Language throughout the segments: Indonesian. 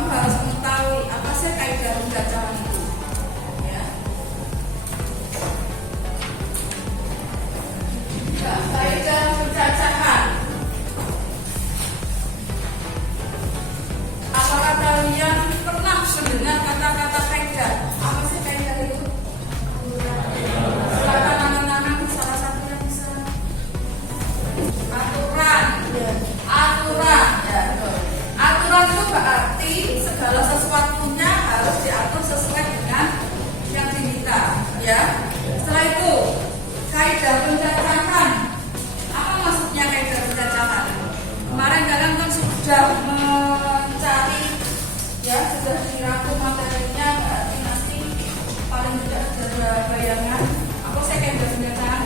kamu harus mengetahui apa sih kaidah pencacahan itu. Ya. Nah, kaidah pencacahan. Apakah kalian pernah mendengar kata-kata kaidah? Apa sih kaidah itu? Silakan anak-anak, salah satu yang bisa. Aturan. Aturan. Ya, betul. Aturan itu berarti segala sesuatunya harus diatur sesuai dengan yang diminta. Ya. Setelah itu, kaidah pencacahan. Apa maksudnya kaidah pencacahan? Kemarin kalian kan sudah mencari, ya, sudah dirangkum materinya, berarti nanti paling tidak sudah ada bayangan apa sih kaidah pencacahan?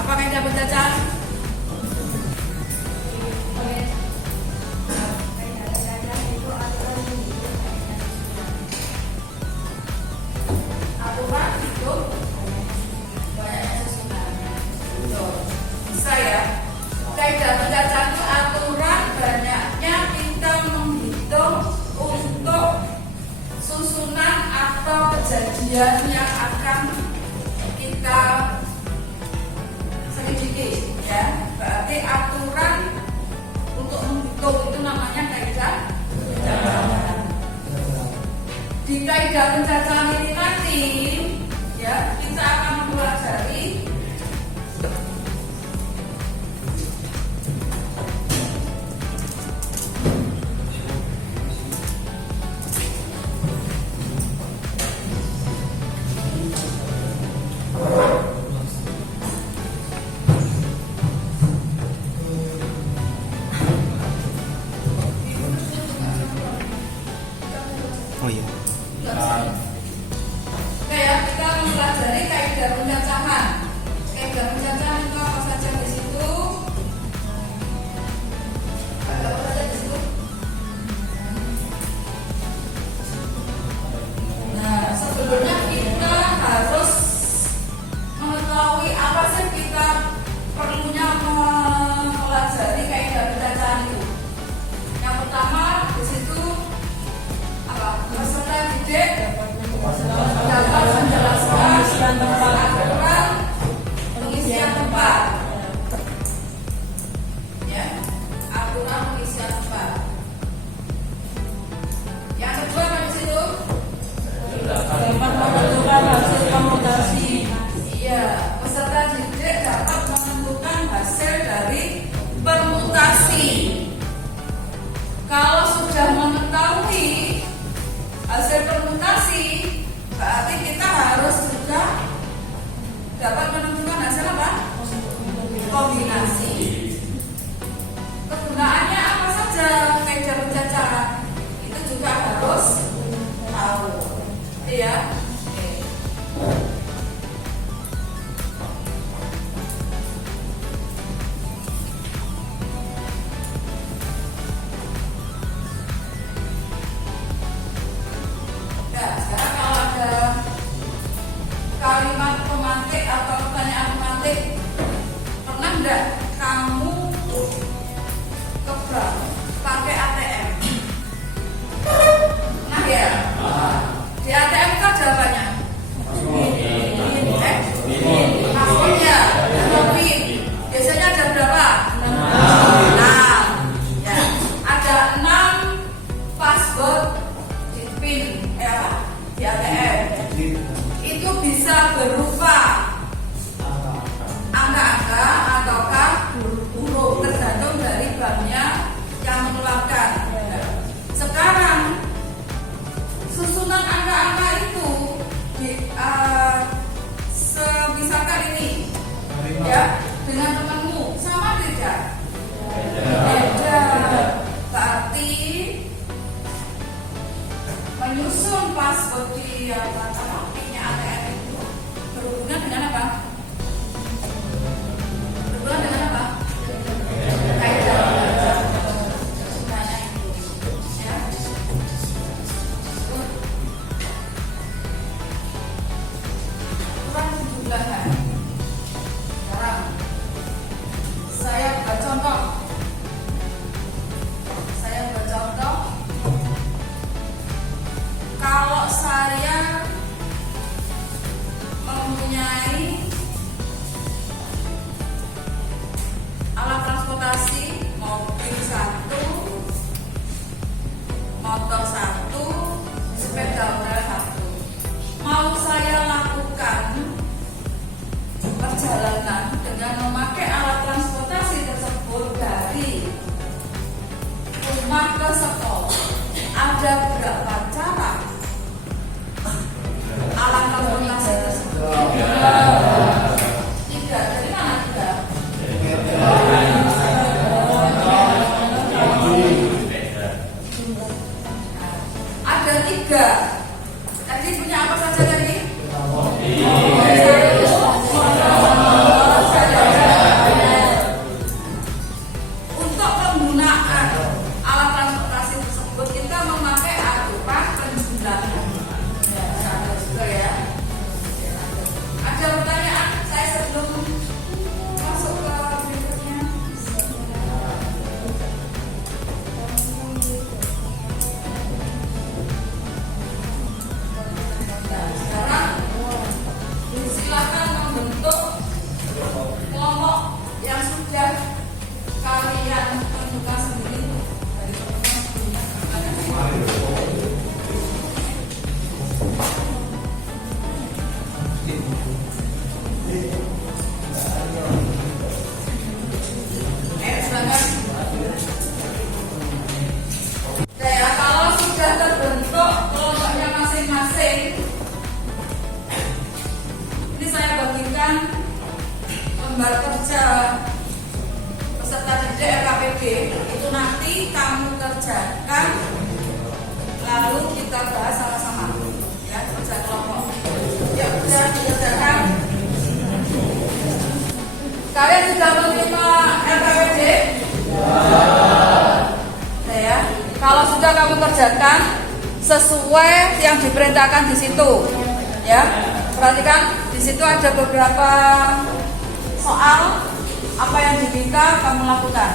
Apa kaidah pencacahan? Aturan itu banyaknya susunan. Betul. Bisa ya. Kaidah pencacahan itu aturan banyaknya kita menghitung untuk susunan atau kejadian yang akan kita selidiki, ya. Berarti aturan untuk menghitung itu namanya kaidah pencacahan. Di kaidah pencacahan ini nanti, ya, kita akan mempelajari Oh iya. Oke ya, kita mempelajari kaidah pencacahan. Kaidah pencacahan itu apa saja di situ? Ada apa saja di situ? Nah, sebelumnya kita harus mengetahui apa sih kita perlunya mempelajari kaidah pencacahan itu. Yang pertama di situ apa? Peserta didik dapat menjelaskan tentang aturan pengisian tempat. Ya, aturan pengisian tempat. Yang kedua apa di situ? Dapat menentukan hasil komutasi. Iya, peserta didik dapat menentukan hasil dari permutasi. Kalau sudah mengetahui hasil permutasi, berarti kita harus juga dapat menentukan hasil apa? Kombinasi. Kegunaannya apa saja kaidah pencacahan? Itu juga harus tahu. Iya. Ya, sekarang kalau ada kalimat pemantik atau pertanyaan pemantik, pernah enggak kamu ke bank pakai ATM? Nah ya, di ATM itu ada apanya? Passwordnya, ada PIN. Biasanya ada berapa? 6. Ya, ada 6 password di PIN, di ATM. Itu bisa berupa angka-angka ataukah huruf, tergantung dari banknya yang mengeluarkan. Sekarang susunan angka-angka itu misalkan ini, ya, dengan temanmu sama tidak? Beda. Berarti menyusun password di PIN-nya ATM itu berhubungan dengan apa? Berhubungan dengan apa? Kaidah pencacahan. rumah ke sekolah. Ada berapa cara alat transportasi tersebut? Tiga. Dari mana tiga? Ada tiga. Tadi punya apa saja tadi? Untuk penggunaan alat transportasi tersebut kita memakai aturan penjumlahan. Ada juga ya. Ada pertanyaan? Saya sebelum masuk ke berikutnya. Nah, sekarang silakan membentuk kelompok yang sudah kalian tentukan sendiri dari teman-teman sebelumnya. Silakan. Nah, ya, kalau sudah terbentuk kelompoknya masing-masing, ini saya bagikan lembar kerja peserta didik RKPD. Itu nanti kamu kerjakan, lalu kita bahas sama-sama. Ya, kerja kelompok. Ya, sudah dikerjakan. Kalian sudah menerima RKPD? Nah, ya. Kalau sudah kamu kerjakan sesuai yang diperintahkan di situ, ya. Perhatikan di situ ada beberapa soal, apa yang diminta kamu lakukan.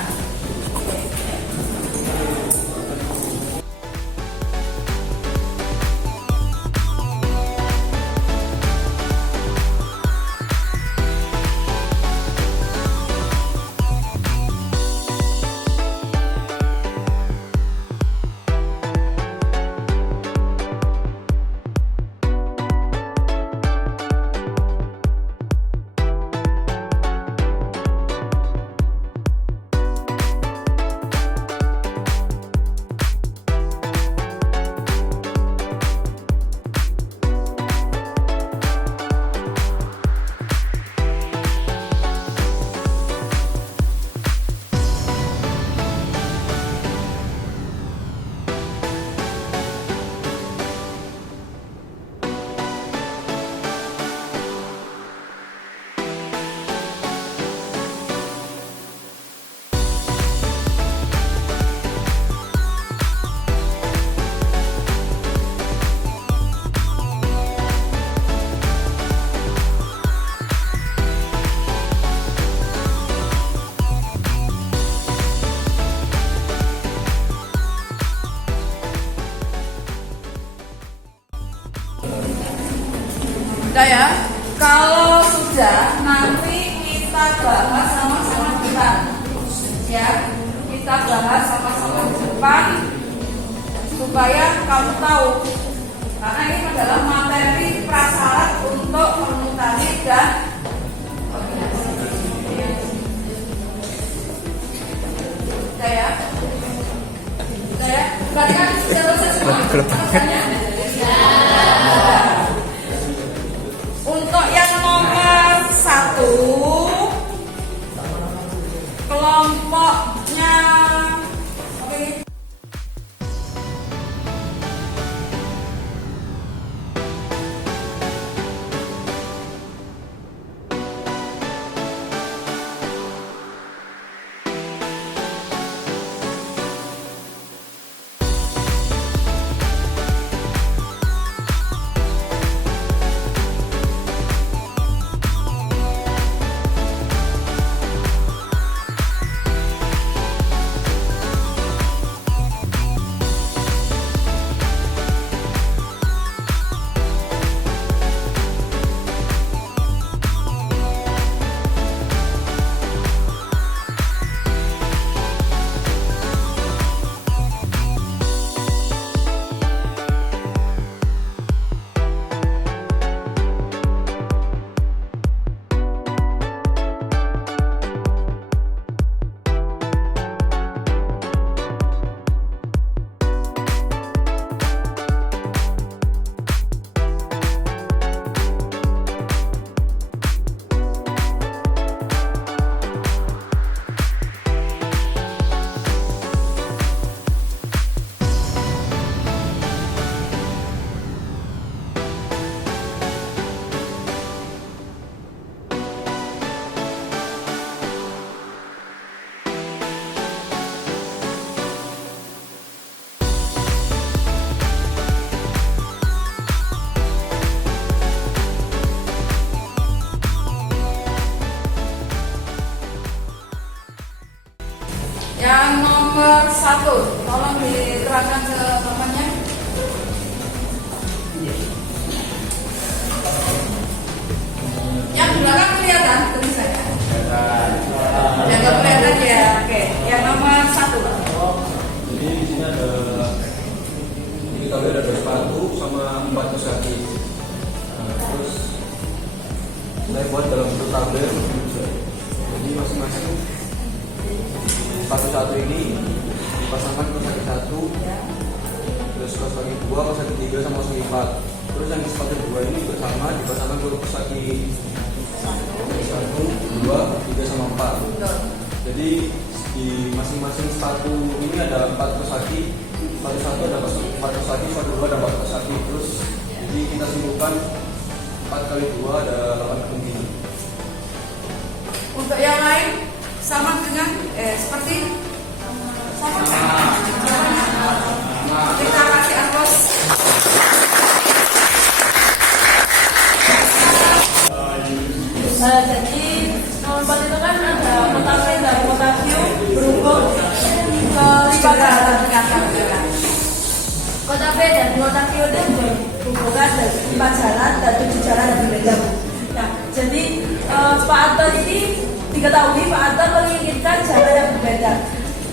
Udah ya, kalau sudah nanti kita bahas sama-sama di depan. Ya, kita bahas sama-sama di depan supaya kamu tahu. Karena ini adalah materi prasyarat untuk permutasi dan udah ya. Udah ya. Berarti kan sudah selesai semua. Alasannya? Untuk yang nomor 1, kelompoknya nomor 1, tolong diterangkan ke temannya. Yang di belakang kelihatan tulisannya? Yang nggak kelihatan ya. Oke, yang nomor 1, Pak. Jadi di sini ada ada sepatu sama 4 kaos kaki. Terus saya buat dalam bentuk tabel. Jadi masing-masing sepatu satu ini dipasangkan kaos kaki 1, terus kaos kaki 2, kaos kaki 3 sama kaos kaki 4. Terus yang sepatu 2 ini bersama dipasangkan kaos kaki 1, 2, 3 sama 4. Jadi di masing-masing sepatu ini ada 4 kaos kaki. Sepatu 1 ada 4 kaos kaki, sepatu 2 ada 4 kaos kaki. Terus jadi kita simpulkan 4 kali 2 ada 8 kemungkinan. Untuk yang lain sama dengan seperti sama. Kita kasih aplaus. Jadi nomor 4 itu kan ada kota P dan kota Q berhubung ke 5 jalan. Kota P dan kota Q itu berhubungan dari 5 jalan dan 7 jalan yang berbeda. Nah, jadi Pak Anton ini diketahui Pak Anton menginginkan jalan yang berbeda.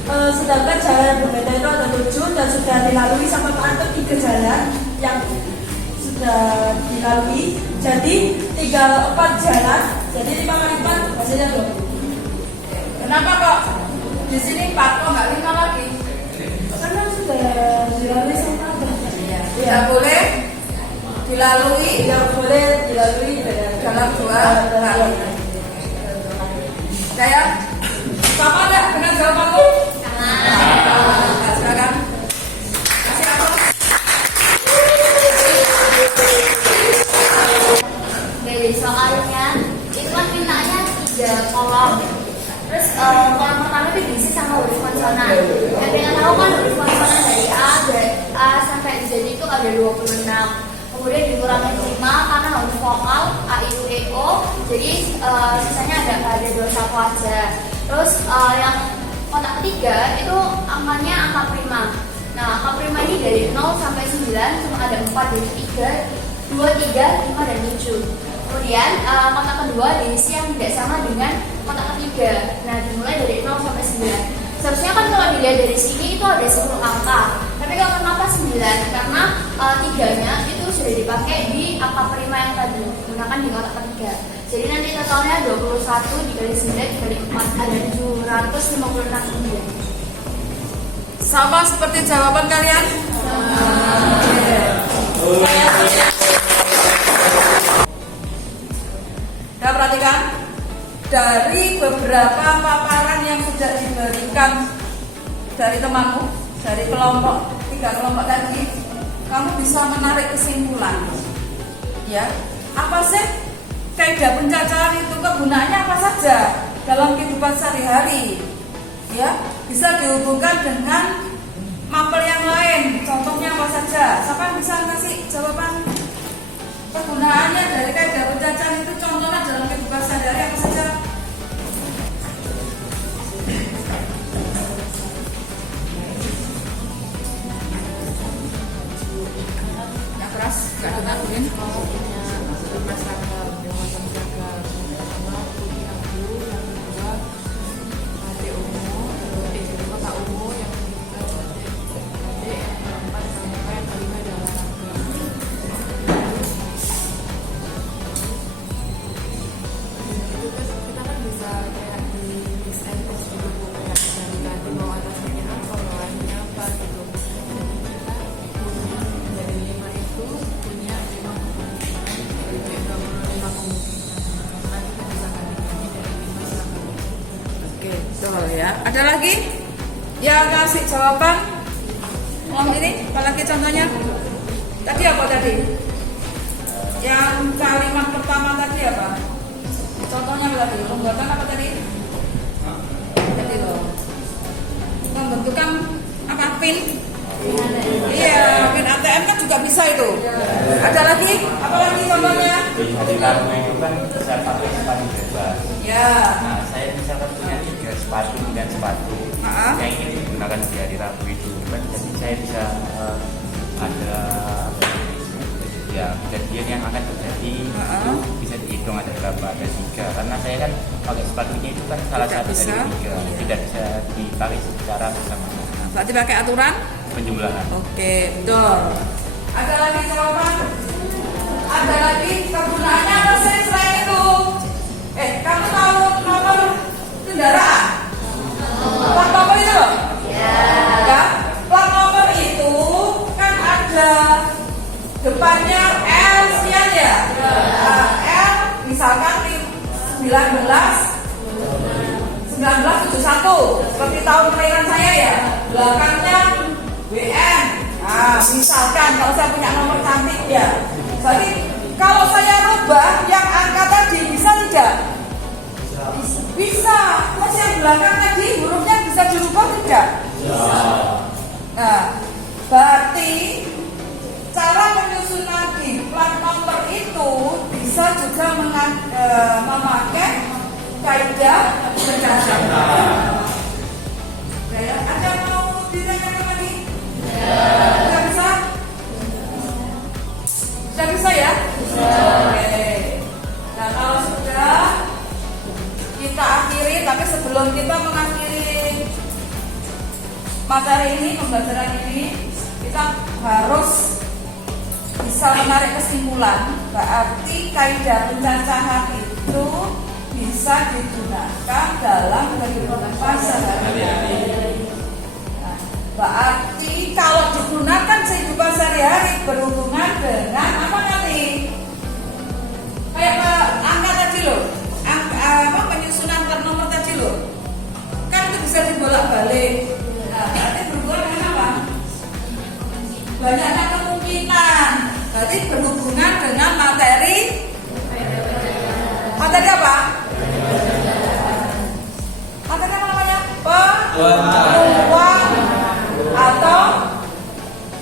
Sedangkan jalan yang berbeda itu ada 7 dan sudah dilalui sama Pak Anton 3 jalan yang sudah dilalui. Jadi tinggal 4 jalan. Jadi 5 kali 4 hasilnya 20. Kenapa kok di sini 4 kok nggak 5 lagi? Karena sudah dilalui sama Anton. Tidak boleh dilalui, Tidak boleh dilalui dalam 2 kali. Saya sama nggak dengan jawabanmu? Nah, silakan. Kasih aplaus. Dari soalnya itu kan mintanya 3 kolom. Terus kolom pertama itu diisi sama huruf konsonan. Yang kita tahu kan huruf konsonan dari A sampai Z itu ada 26. Kemudian dikurangi 5 karena huruf vokal A, I, U, E, O. Jadi sisanya ada 21 aja. Terus yang kotak ketiga itu angkanya angka prima. Nah, angka prima ini dari 0 sampai 9 cuma ada 4, jadi 3, 2, 3, 5, dan 7. Kemudian kotak kedua diisi yang tidak sama dengan kotak ketiga. Nah, dimulai dari 0 sampai 9. Seharusnya kan kalau dilihat dari sini itu ada 10 angka. Tapi kalau kenapa 9? Karena 3-nya itu sudah dipakai di angka prima yang tadi, menggunakan di kotak ketiga. Jadi nanti totalnya 21 dikali 9 dikali 4 ada 756. Sama seperti jawaban kalian? Kita perhatikan dari beberapa paparan yang sudah diberikan dari temanmu, dari kelompok 3 kelompok tadi, kamu bisa menarik kesimpulan. Ya, apa sih kaidah pencacahan itu, kegunaannya apa saja dalam kehidupan sehari-hari? Ya, bisa dihubungkan dengan mapel yang lain. Contohnya apa saja? Siapa yang bisa ngasih jawaban? Kegunaannya dari kaidah pencacahan itu contohnya dalam kehidupan sehari-hari apa saja? Yang keras, gak dengar mungkin. Ya, ada lagi yang kasih jawaban uang ini? Apalagi contohnya tadi apa tadi? Yang kalimat pertama tadi apa? Contohnya apa tadi? Pembuatan apa tadi? Tadi loh, pembentukan apa? Pin? Iya, pin ATM kan juga bisa itu. Ada lagi? Apa lagi contohnya? Jadi kartu itu kan saya pakai sepatu bebas. Ya. Nah, saya misalkan punya 3 sepatu dan sepatu. Yang ini digunakan di hari Rabu itu kan, jadi saya bisa ada ya kejadian yang akan terjadi itu bisa dihitung ada berapa, ada 3 karena saya kan pakai sepatunya itu kan salah Tidak satu bisa. dari 3 tidak bisa ditarik secara bersamaan Berarti pakai aturan? penjumlahan. Oke, betul. Ada lagi jawaban? Ada lagi kegunaannya apa sih selain itu? Kamu tahu nomor kendaraan? Plat nomor itu loh? Ya. Plat nomor itu kan ada depannya L sekian ya? L misalkan 1971 seperti tahun kelahiran saya ya, belakangnya WN. Nah, misalkan kalau saya punya nomor cantik ya, jadi kalau saya rubah yang angka tadi bisa tidak? Bisa. Terus yang belakang tadi hurufnya bisa dirubah tidak? Nah, berarti cara penyusunan di plat nomor itu bisa juga memakai kaidah berdasarkan. Ya, ada mau ditanyakan lagi? Sudah bisa? Sudah bisa ya? Oke. Nah, kalau sudah kita akhiri, tapi sebelum kita mengakhiri materi ini, pembelajaran ini, kita harus bisa menarik kesimpulan. Berarti kaidah pencacahan itu bisa digunakan dalam kehidupan sehari-hari. Nah, berarti kalau digunakan kehidupan sehari-hari berhubungan dengan apa nanti? Kayak angka tadi loh, penyusunan plat nomor tadi loh, kan itu bisa dibolak-balik. Nah, berarti berhubungan dengan apa? Banyaknya kemungkinan. Berarti berhubungan dengan materi apa? Materi apa namanya? Pengetahuan atau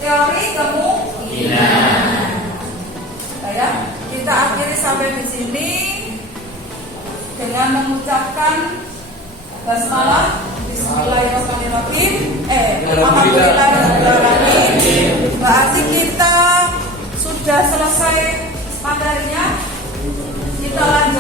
teori kemungkinan. Ya, kita akhiri sampai di sini dengan mengucapkan basmalah, Bismillahirrahmanirrahim. Alhamdulillahirrahmanirrahim. Berarti kita sudah selesai materinya. Kita lanjut.